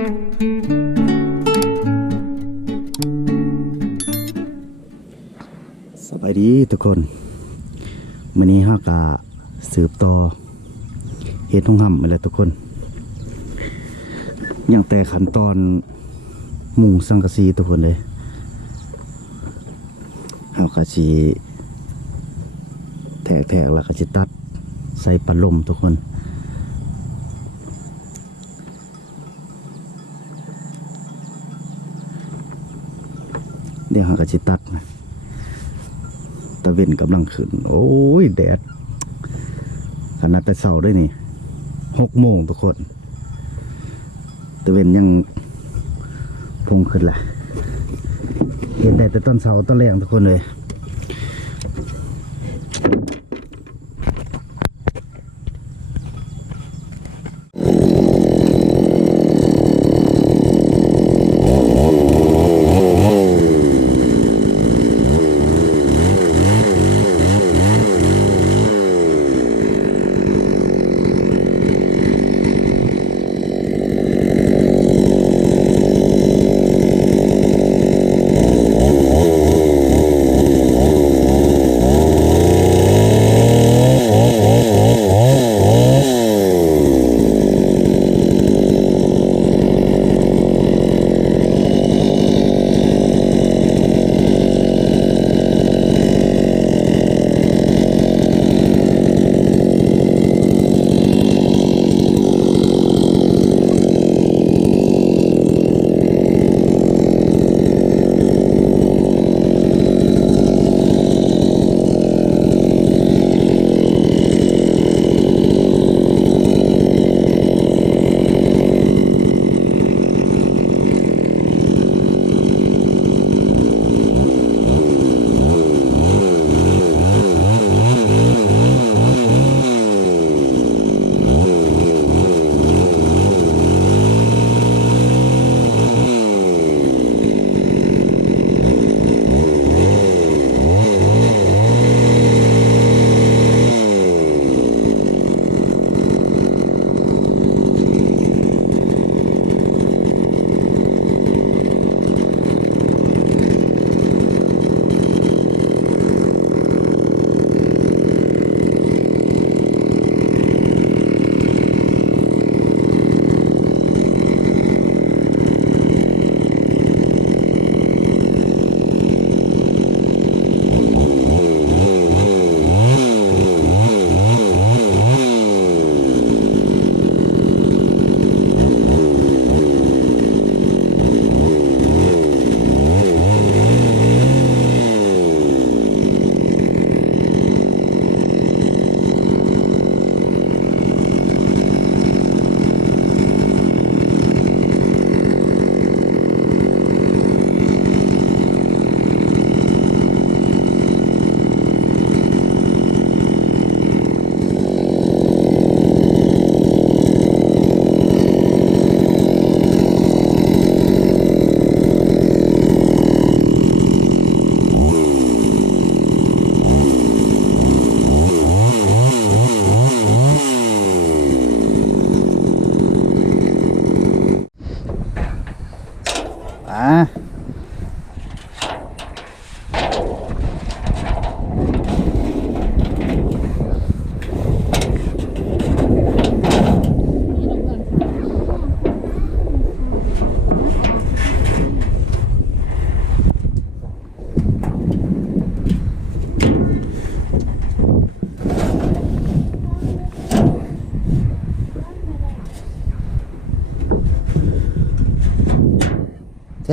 สบายดีทุกคนมื้อนี้เฮาก็สืบต่อเฮ็ดทุ่งห่ำมาแล้วทุกคนยังแต่ขั้นตอนมุงสังกะสีทุกคนเลยเฮาก็สิแทกแล้วก็สิตัดใส่ปัดลมทุกคนเดี๋ยวเฮาก็สิตัดนะตะเวนกำลังขึ้นโอ้ยแดดขนาดแต่เช้าด้วยนี่6 โมงทุกคนตะเวนยังพุ่งขึ้นละเห็นแดดแต่ตอนเช้าตอนแรงทุกคนเลย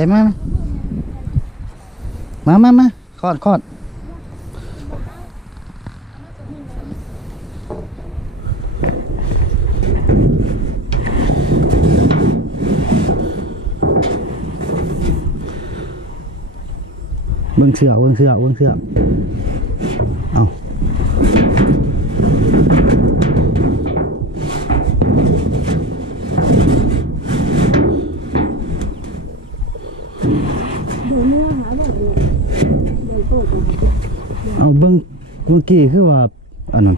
ใจมาคอดเบิ่งเสือเอาเอาเบิ่งกี้คือว่าอันนั้น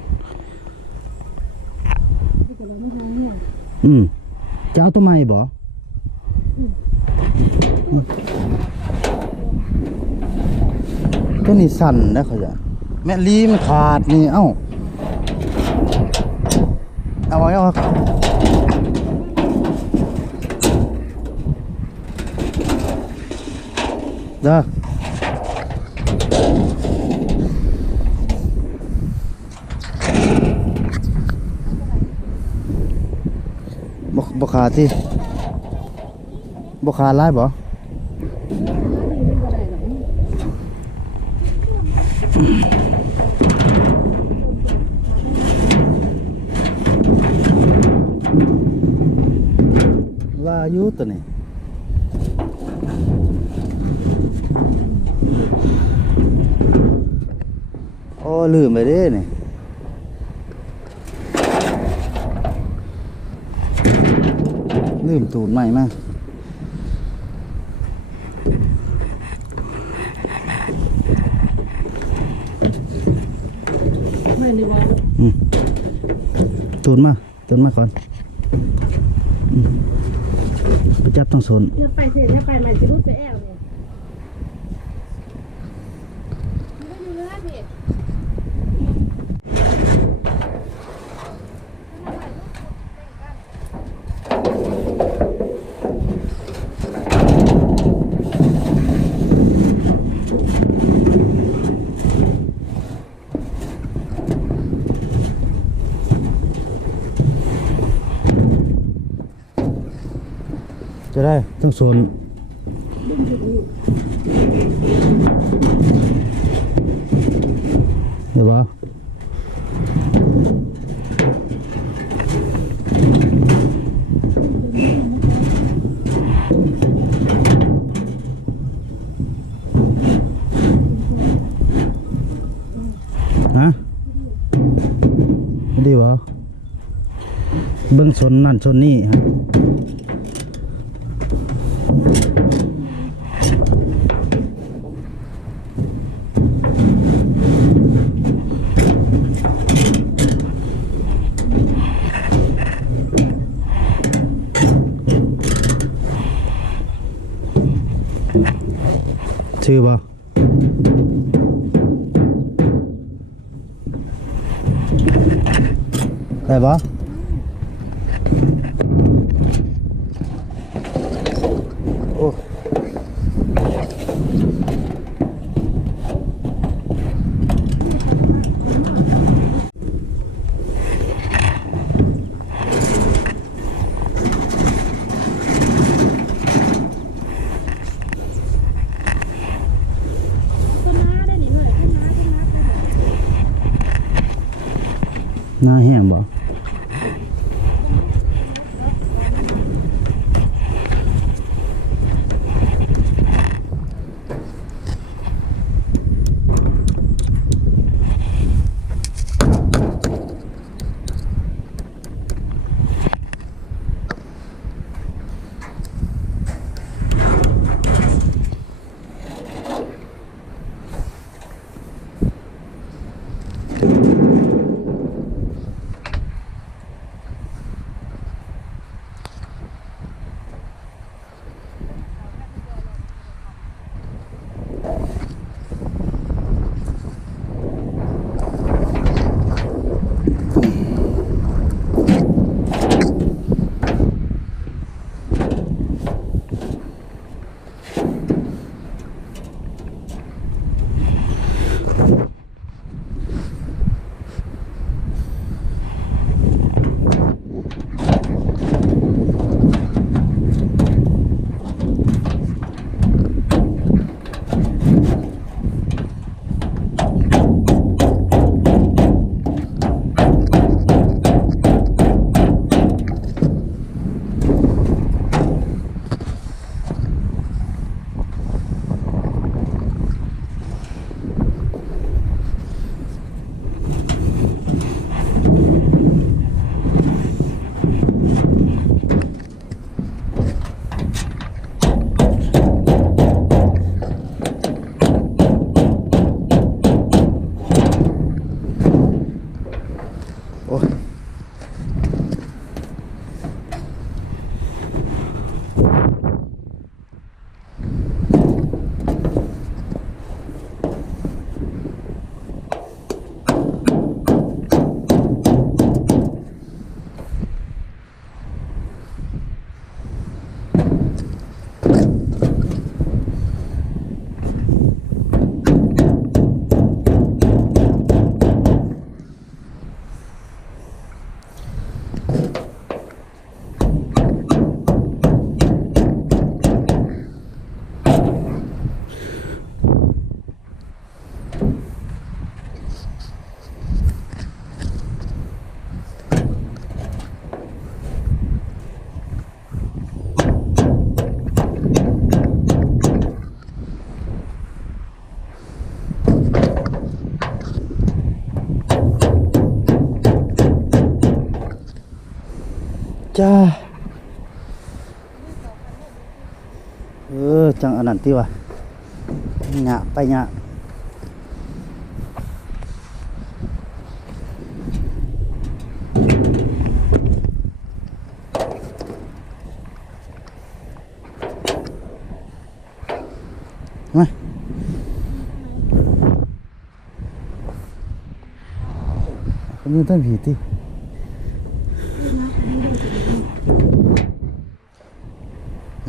จะเอาตัวใหม่บ่ ก็นี่สั่นนะเขาจะแม่ลีมันขาดนี่เอ้าเอาไว้เอาเด้อบ่ขาดที่บ่ขาดหลายบ่ว่าอยู่ตัวนี้โอ้ลืมไปเด้นี่ลืมตูดใหม่มาไม่นึกว่า ตูดมาก่อนไปจับต้องสน เพื่อไปเสร็จแล้วไปมันจะรู้จะแอลเนี่ยไม่อยู่เลยพี่จะได้ต้องสนเดี๋ยวบ่ฮะดีบ่เบิ่งชนนั่นชนนี่ฮะชื่อบ่ได้บ่โอ้หน้าแห้งบ่ จังอันนั้นที่ว่าหยะไปหยะมาคนนี้ต้นผีที่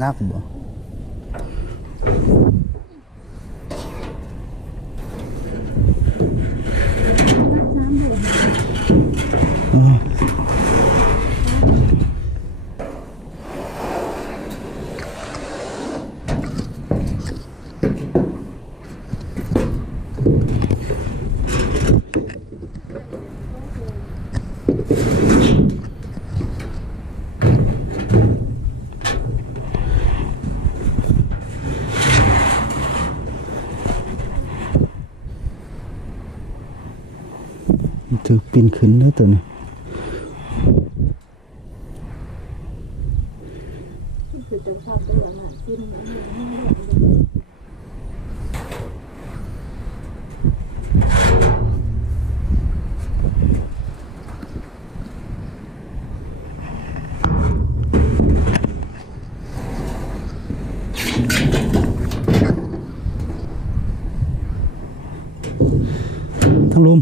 นักบ่ถือปีนขึ้นได้ตัวนี้ทั้งลุม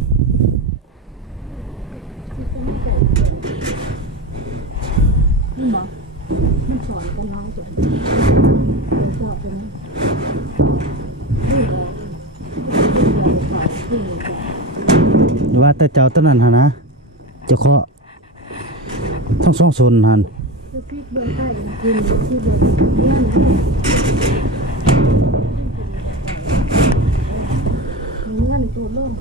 นี่หมอมันสอนกันน้องจุดเจ้าเป็นหรือว่าแต่เจ้าต้นนั้นฮะนะเจ้าเคาะทั้งสองโซนหันพี่เบื้องใต้กินที่เบื้องเนี่ยเงื่อนตัวล่ม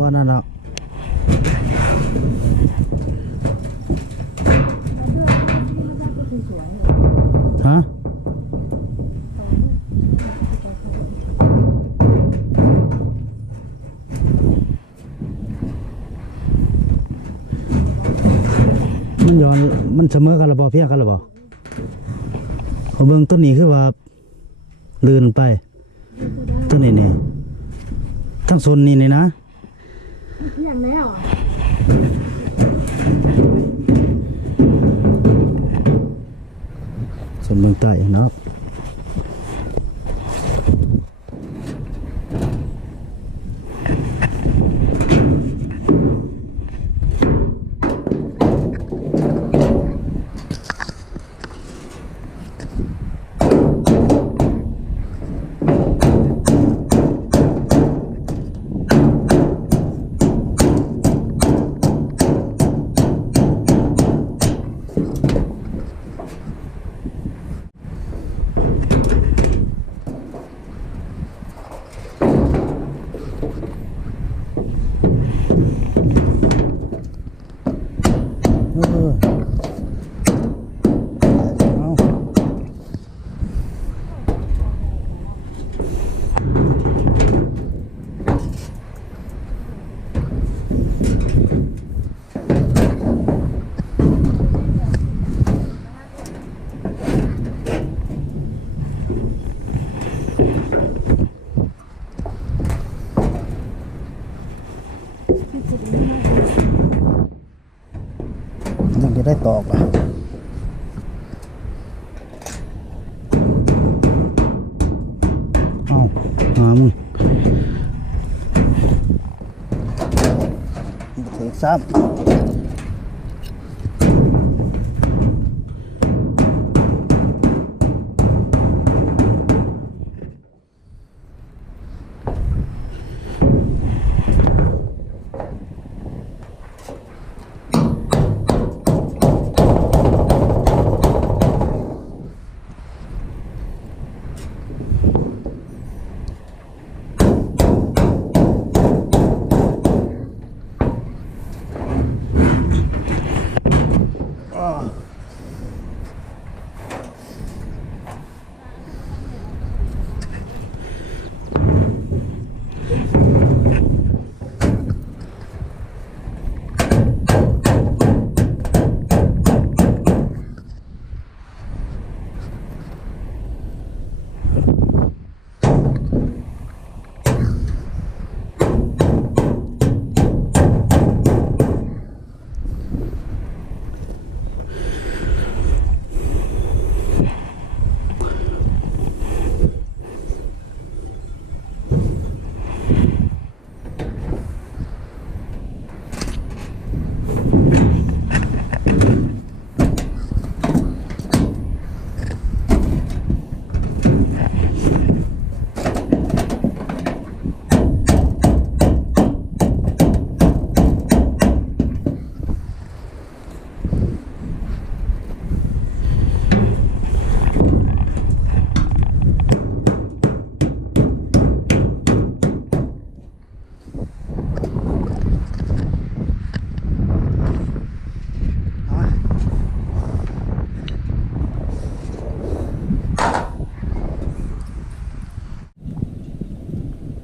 บ่นั่นหรอกฮะมันย้อนมันเสมอกันหรือเปล่าเพี้ยกันหรือเปล่าผมเบิ่งต้นนี้คือว่าลื่นไปต้นนี้นี่ทั้งโซนนี้นี่นะอย่างแล้ว ส่วนเมืองใต้เนาะยังจะได้ตอกอ่ะเอ้ามึงเสกซ้ำ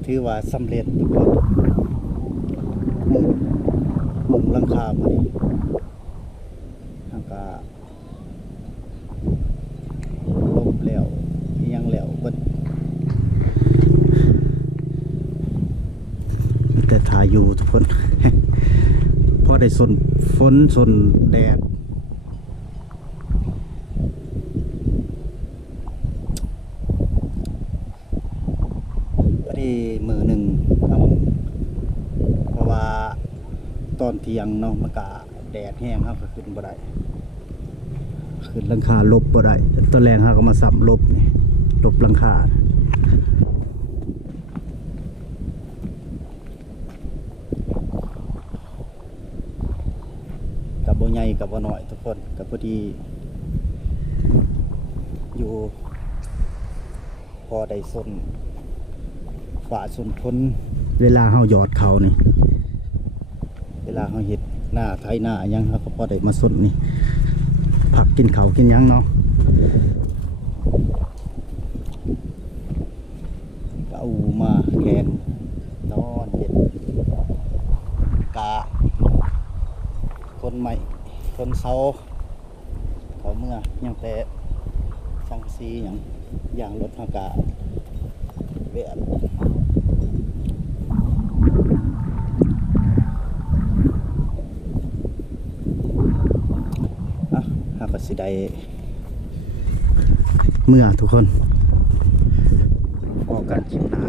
ถือว่าสำเร็จทุกคนมุงหลังคาพอดีแล้วก็ลบแล้วยังแล้วเบิดแต่ทาอยู่ทุกคน พอได้สนฝนสนแดดพอดีมือหนึ่งเอาเพราะว่าตอนเที่ยงเนาะมันก็แดดแห้งเขาก็ขึ้นบ่ได้ขึ้นหลังคาลบบ่ได้ตอนแรงเขาก็มาสับลบนี่ลบหลังคากับบ่ใหญ่กับบ่น้อยทุกคนกับพอดีอยู่พอได้ส้นฝ่าส้นทนเวลาเฮาหยอดเขานี่เวลาเฮาเฮ็ดหน้าไถหน้าหยังเฮาก็พอได้มาส้นนี่ผักกินเขาวกินหยังเนาะก็เอามาแกงนอนเย็นกาคนใหม่คนเซาเขาเมื่อยังแต่สังสีอย่างรถอากาศเวียนหากสิได้เมื่อทุกคนพอกันคลิปหน้า